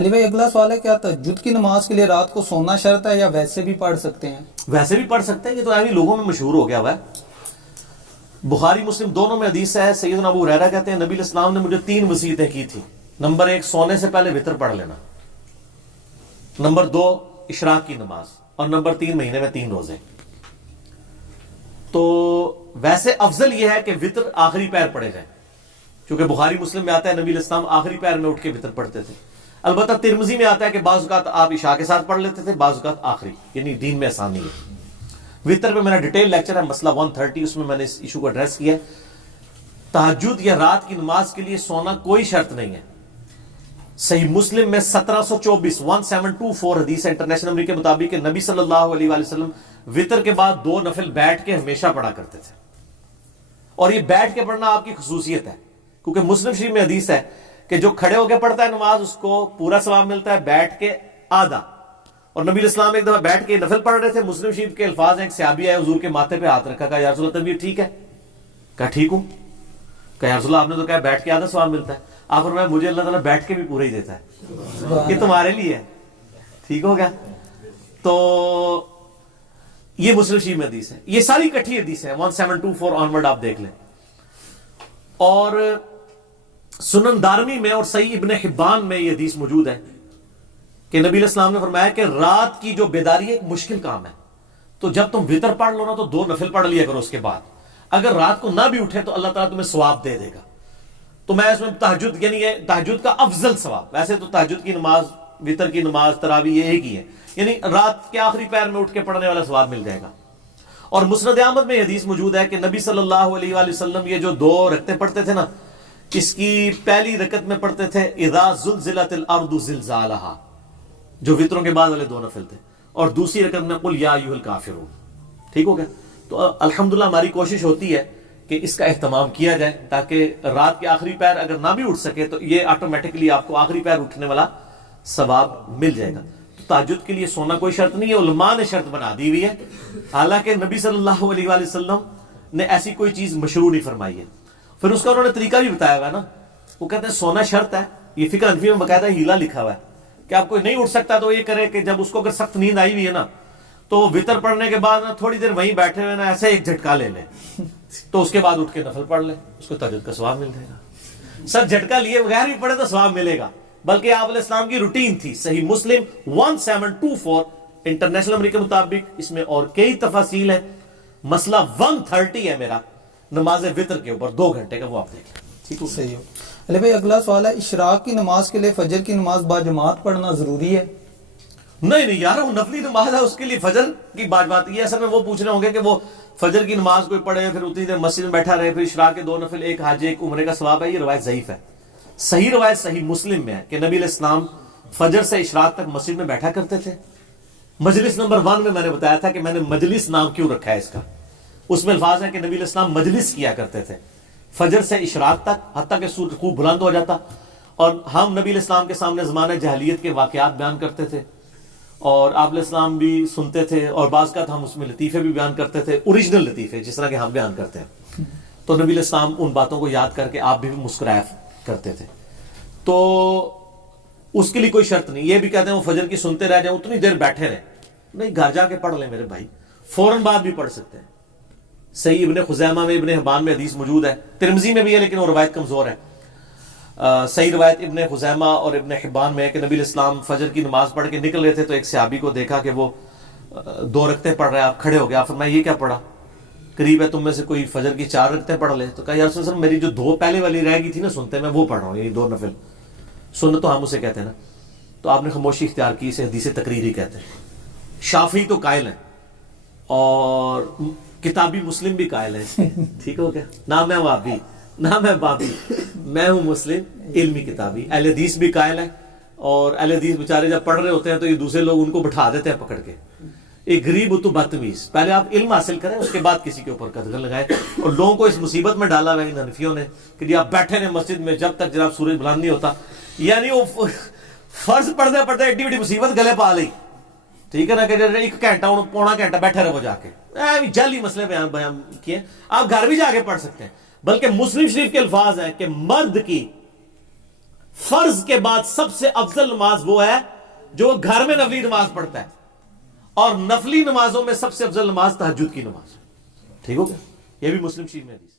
علی بھائی اگلا سوال ہے، کیا تہجد کی نماز کے لیے رات کو سونا شرط ہے یا ویسے بھی پڑھ سکتے ہیں؟ ویسے بھی پڑھ سکتے ہیں، یہ تو ایویں لوگوں میں مشہور ہو گیا ہوا ہے۔ بخاری مسلم دونوں میں حدیث ہے، سیدنا ابو ہریرہ کہتے ہیں نبی علیہ السلام نے مجھے 3 وصیتیں کی تھی۔ نمبر 1 سونے سے پہلے وتر پڑھ لینا، نمبر 2 اشراق کی نماز، اور نمبر 3 مہینے میں 3 روزے۔ تو ویسے افضل یہ ہے کہ وتر آخری پیر پڑے جائیں، چونکہ بخاری مسلم میں آتا ہے نبی علیہ السلام آخری پیر میں اٹھ کے وتر پڑھتے تھے۔ البتہ ترمذی میں آتا ہے کہ بعض اوقات آپ عشاء کے ساتھ پڑھ لیتے تھے، بعض اوقات آخری، یعنی دین میں آسانی ہے۔ وتر پہ میرا ڈیٹیل لیکچر ہے، مسئلہ 130، اس میں میں نے اس ایشو کو ایڈریس کیا ہے۔ تہجد یا رات کی نماز کے لیے سونا کوئی شرط نہیں ہے۔ صحیح مسلم میں 1724 حدیث ہے انٹرنیشنل نمبر کے مطابق کہ نبی صلی اللہ علیہ وآلہ وسلم وتر کے بعد 2 نفل بیٹھ کے ہمیشہ پڑھا کرتے تھے، اور یہ بیٹھ کے پڑھنا آپ کی خصوصیت ہے، کیونکہ مسلم شریف میں حدیث ہے کہ جو کھڑے ہو کے پڑھتا ہے نماز اس کو پورا ثواب ملتا ہے، بیٹھ کے آدھا۔ اور نبی علیہ السلام ایک دفعہ بیٹھ کے نفل پڑھ رہے تھے، مسلم شریف کے الفاظ ہیں، ایک صحابی آئے حضور کے ماتھے پہ ہاتھ رکھا، کہا یا رسول اللہ طبیعت ٹھیک ہے؟ کہا ٹھیک ہوں۔ کہا یا رسول اللہ آپ نے تو کہا بیٹھ کے آدھا ثواب ملتا ہے، آپ فرمایا مجھے اللہ تعالیٰ بیٹھ کے بھی پورا ہی دیتا ہے، یہ تمہارے لیے ہے، ٹھیک ہو گیا؟ تو یہ مسلم شریف میں حدیث ہے، یہ ساری کٹھی حدیث ہے 1724 آنورڈ آپ دیکھ لیں۔ اور سنن دارمی میں اور صحیح ابن حبان میں یہ حدیث موجود ہے کہ نبی علیہ السلام نے فرمایا کہ رات کی جو بیداری ایک مشکل کام ہے، تو جب تم وتر پڑھ لو نا تو 2 نفل پڑھ لیا کرو اس کے بعد، اگر رات کو نہ بھی اٹھے تو اللہ تعالیٰ تمہیں ثواب دے دے گا۔ تو میں اس میں تہجد یعنی یہ تہجد کا افضل ثواب، ویسے تو تہجد کی نماز، وتر کی نماز، تراویح یہ ایک ہی ہے، یعنی رات کے آخری پیر میں اٹھ کے پڑھنے والا ثواب مل جائے گا۔ اور مسند احمد میں یہ حدیث موجود ہے کہ نبی صلی اللہ علیہ وآلہ وسلم یہ جو 2 رکعتیں پڑھتے تھے نا، اس کی پہلی رکعت میں پڑھتے تھے اذا زلزلت الارض زلزالہا، جو وتروں کے بعد والے 2 نفل تھے، اور دوسری رکعت میں قل یا ایھا الکافرون، ٹھیک ہو گیا؟ تو الحمدللہ ہماری کوشش ہوتی ہے کہ اس کا اہتمام کیا جائے تاکہ رات کے آخری پیر اگر نہ بھی اٹھ سکے تو یہ آٹومیٹکلی آپ کو آخری پیر اٹھنے والا ثواب مل جائے گا۔ تو تہجد کے لیے سونا کوئی شرط نہیں ہے، علماء نے شرط بنا دی ہوئی ہے، حالانکہ نبی صلی اللہ علیہ وآلہ وسلم نے ایسی کوئی چیز مشروع نہیں فرمائی ہے۔ پھر اس کا انہوں نے طریقہ بھی بتایا ہوا نا، وہ کہتے ہیں سونا شرط ہے، یہ فقہ حنفی میں باقاعدہ ہیلا لکھا ہوا ہے کہ آپ کوئی نہیں اٹھ سکتا تو یہ کرے کہ جب اس کو اگر سخت نیند آئی ہوئی ہے نا تو وتر پڑھنے کے بعد نا تھوڑی دیر وہیں بیٹھے ہوئے نا ایسے ایک جھٹکا لے لے، تو اس کے بعد اٹھ کے نفل پڑھ لے، اس کو تہجد کا ثواب مل جائے گا۔ سر جھٹکا لیے بغیر بھی پڑھے تو ثواب ملے گا، بلکہ آپ علیہ السلام کی روٹین تھی۔ صحیح مسلم 1724 انٹرنیشنل نمبر کے مطابق، اس میں اور کئی تفاصیل ہیں، مسئلہ 130 ہے میرا نماز وتر کے اوپر 2 گھنٹے کا، وہ آپ دیکھ لیں، ٹھیک ہے؟ صحیح ہو۔ علی بھائی اگلا سوال ہے، اشراق کی نماز کے لیے فجر کی نماز باجماعت پڑھنا ضروری ہے؟ نہیں یار، وہ نفلی نماز ہے، اس کے لیے فجر کی بات یہ اصل میں وہ پوچھ رہے ہوں گے کہ وہ فجر کی نماز کوئی پڑھے پھر اتنی دیر مسجد میں بیٹھا رہے، پھر اشراق کے 2 نفل، ایک حج ایک عمرے کا ثواب ہے۔ یہ روایت ضعیف ہے۔ صحیح روایت صحیح مسلم میں ہے کہ نبی علیہ السلام فجر سے اشراق تک مسجد میں بیٹھا کرتے تھے۔ مجلس نمبر 1 میں نے بتایا تھا کہ میں نے مجلس نام کیوں رکھا ہے اس کا، اس میں الفاظ ہیں کہ نبی علیہ السلام مجلس کیا کرتے تھے فجر سے اشراق تک، حتیٰ کہ سورج خوب بلند ہو جاتا، اور ہم نبی علیہ السلام کے سامنے زمانہ جاہلیت کے واقعات بیان کرتے تھے اور آپ علیہ السلام بھی سنتے تھے، اور بعض کا ہم اس میں لطیفے بھی بیان کرتے تھے، اوریجنل لطیفے جس طرح کہ ہم بیان کرتے ہیں۔ تو نبی علیہ السلام ان باتوں کو یاد کر کے آپ بھی مسکرایا کرتے تھے۔ تو اس کے لیے کوئی شرط نہیں، یہ بھی کہتے ہیں وہ فجر کی سنتے رہ جائیں، اتنی دیر بیٹھے رہیں، نہیں، گھر جا کے پڑھ لیں میرے بھائی، فوراً بعد بھی پڑھ سکتے ہیں۔ صحیح ابن خزیمہ میں، ابن حبان میں حدیث موجود ہے، ترمذی میں بھی ہے لیکن وہ روایت کمزور ہے۔ صحیح روایت ابن خزیمہ اور ابن حبان میں ہے کہ نبی علیہ السلام فجر کی نماز پڑھ کے نکل رہے تھے تو ایک صحابی کو دیکھا کہ وہ 2 رکعتیں پڑھ رہا ہے، آپ کھڑے ہو گئے، آپ فرمایا یہ کیا پڑھا؟ قریب ہے تم میں سے کوئی فجر کی 4 رکعتیں پڑھ لے۔ تو کہا یا رسول اللہ میری جو 2 پہلے والی رہ گئی تھی نا سنتے، میں وہ پڑھ رہا ہوں، یہ 2 نفل سنت تو ہم اسے کہتے ہیں نا۔ تو آپ نے خاموشی اختیار کی، اسے حدیث تقریری کہتے ہیں۔ شافعی تو قائل ہیں اور کتابی مسلم بھی قائل ہے، ٹھیک ہو گیا؟ نہ میں وابی نہ میں بابی، میں ہوں مسلم علمی کتابی۔ اہل حدیث بھی قائل ہے، اور اہل حدیث بیچارے جب پڑھ رہے ہوتے ہیں تو یہ دوسرے لوگ ان کو بٹھا دیتے ہیں پکڑ کے، ایک غریب تو بدتمیز، پہلے آپ علم حاصل کریں اس کے بعد کسی کے اوپر قدغن لگائیں۔ اور لوگوں کو اس مصیبت میں ڈالا ہوا ہے ان حنفیوں نے کہ جی آپ بیٹھے رہے مسجد میں جب تک جناب سورج بلند نہیں ہوتا، یعنی وہ فرض پڑھتے پڑھتے ایڈی بڑی مصیبت گلے پا لی، ٹھیک ہے نا، کہ 1 گھنٹہ پونا گھنٹہ بیٹھے رہے وہ جا کے جعلی مسئلے بیان کیے۔ آپ گھر بھی جا کے پڑھ سکتے ہیں، بلکہ مسلم شریف کے الفاظ ہیں کہ مرد کی فرض کے بعد سب سے افضل نماز وہ ہے جو گھر میں نفلی نماز پڑھتا ہے، اور نفلی نمازوں میں سب سے افضل نماز تہجد کی نماز. ٹھیک ہو گیا؟ یہ بھی مسلم شریف میں حدیث.